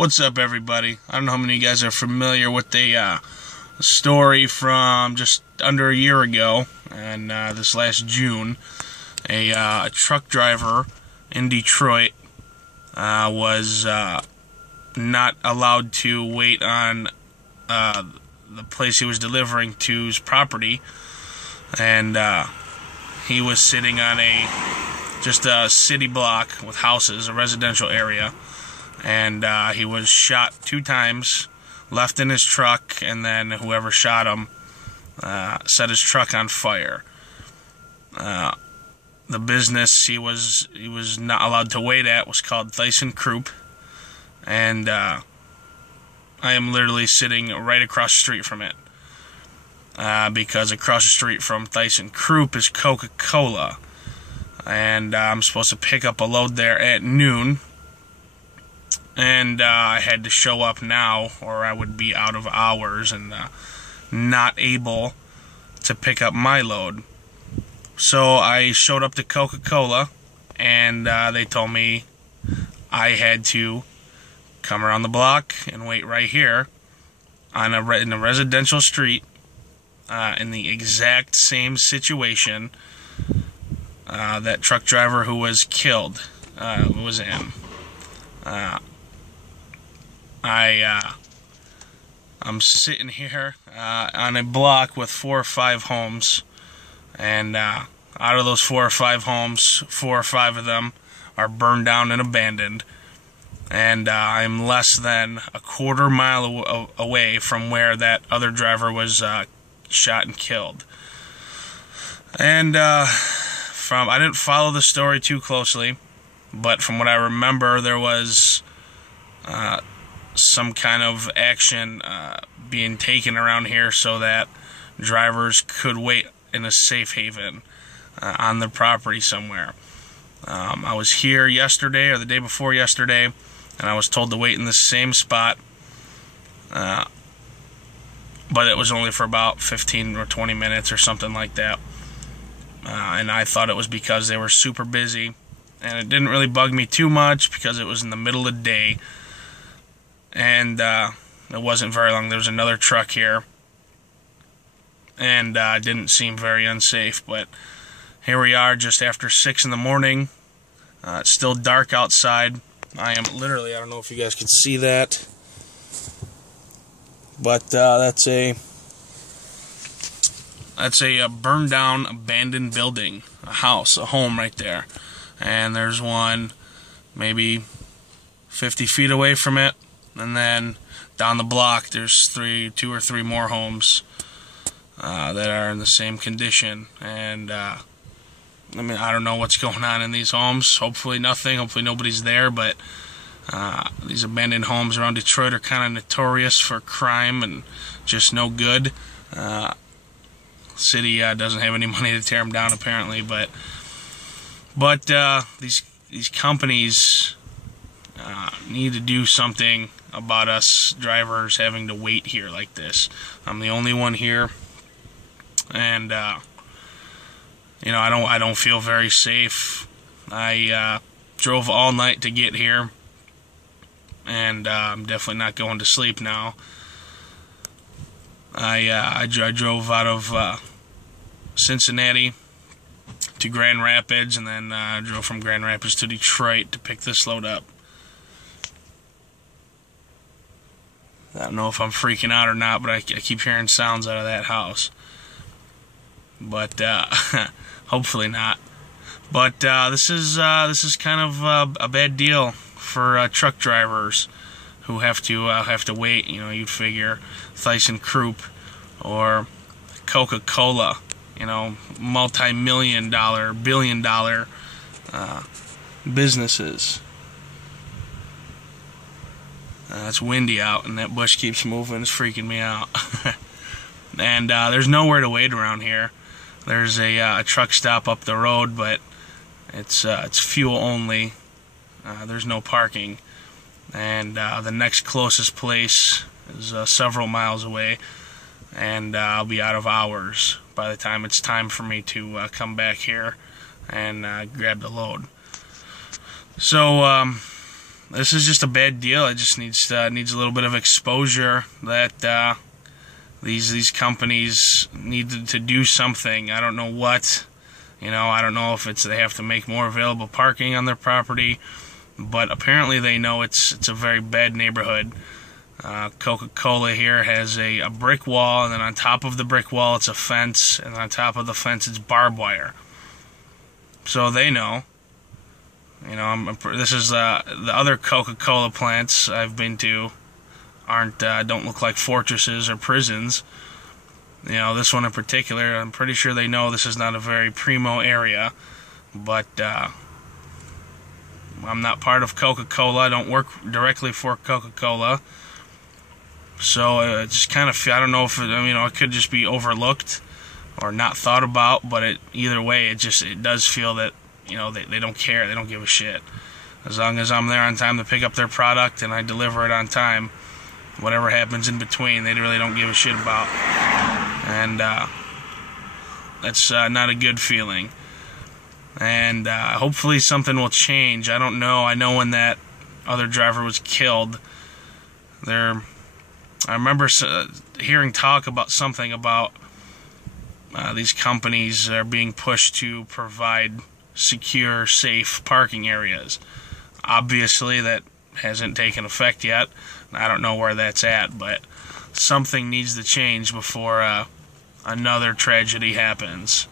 What's up, everybody? I don't know how many of you guys are familiar with the story from just under a year ago, and this last June, a truck driver in Detroit was not allowed to wait on the place he was delivering to's property, and he was sitting on just a city block with houses, a residential area. And he was shot 2 times, left in his truck, and then whoever shot him set his truck on fire. The business he was not allowed to wait at was called ThyssenKrupp, and I am literally sitting right across the street from it, because across the street from ThyssenKrupp is Coca-Cola, and I'm supposed to pick up a load there at noon. And I had to show up now, or I would be out of hours and not able to pick up my load. So I showed up to Coca-Cola, and they told me I had to come around the block and wait right here in a residential street in the exact same situation that truck driver who was killed was in. I'm sitting here on a block with 4 or 5 homes, and out of those 4 or 5 homes, 4 or 5 of them are burned down and abandoned, and I'm less than a quarter mile away from where that other driver was shot and killed. And I didn't follow the story too closely, but from what I remember, there was some kind of action being taken around here so that drivers could wait in a safe haven on the property somewhere. I was here yesterday or the day before yesterday, and I was told to wait in the same spot, but it was only for about 15 or 20 minutes or something like that, and I thought it was because they were super busy, and it didn't really bug me too much because it was in the middle of the day. And it wasn't very long. There was another truck here, and it didn't seem very unsafe. But here we are, just after 6 in the morning. It's still dark outside. I am literally, I don't know if you guys can see that, but that's a burned down, abandoned building, a house, a home right there. And there's one maybe 50 feet away from it. And then down the block, there's 2 or 3 more homes that are in the same condition. And I don't know what's going on in these homes. Hopefully nothing. Hopefully nobody's there. But these abandoned homes around Detroit are kind of notorious for crime and just no good. City doesn't have any money to tear them down, apparently. But these companies need to do something about us drivers having to wait here like this. I'm the only one here, and I don't feel very safe. I drove all night to get here, and I'm definitely not going to sleep now. I drove out of Cincinnati to Grand Rapids, and then drove from Grand Rapids to Detroit to pick this load up. I don't know if I'm freaking out or not, but I keep hearing sounds out of that house. But hopefully not. But this is kind of a bad deal for truck drivers who have to wait. You know, you'd figure ThyssenKrupp or Coca-Cola, multi-million-dollar, billion-dollar businesses. It's windy out, and that bush keeps moving. It's freaking me out. And there's nowhere to wait around here. There's a truck stop up the road, but it's fuel only. There's no parking. And the next closest place is several miles away, and I'll be out of hours by the time it's time for me to come back here and grab the load. So this is just a bad deal. It just needs a little bit of exposure that these companies need to do something. I don't know what. I don't know if they have to make more available parking on their property, but apparently they know it's a very bad neighborhood. Coca-Cola here has a brick wall, and then on top of the brick wall it's a fence, and on top of the fence it's barbed wire. So they know. This is the other Coca-Cola plants I've been to don't look like fortresses or prisons. This one in particular, I'm pretty sure they know this is not a very primo area, but I'm not part of Coca-Cola. I don't work directly for Coca-Cola. So it just kind of, I don't know if it could just be overlooked or not thought about, but either way, it does feel that, they don't care, they don't give a shit. As long as I'm there on time to pick up their product and I deliver it on time, whatever happens in between, they really don't give a shit about. And that's not a good feeling. And hopefully something will change. I don't know. I know when that other driver was killed, I remember hearing talk about something about these companies are being pushed to provide secure, safe parking areas. Obviously, that hasn't taken effect yet. I don't know where that's at, but something needs to change before another tragedy happens.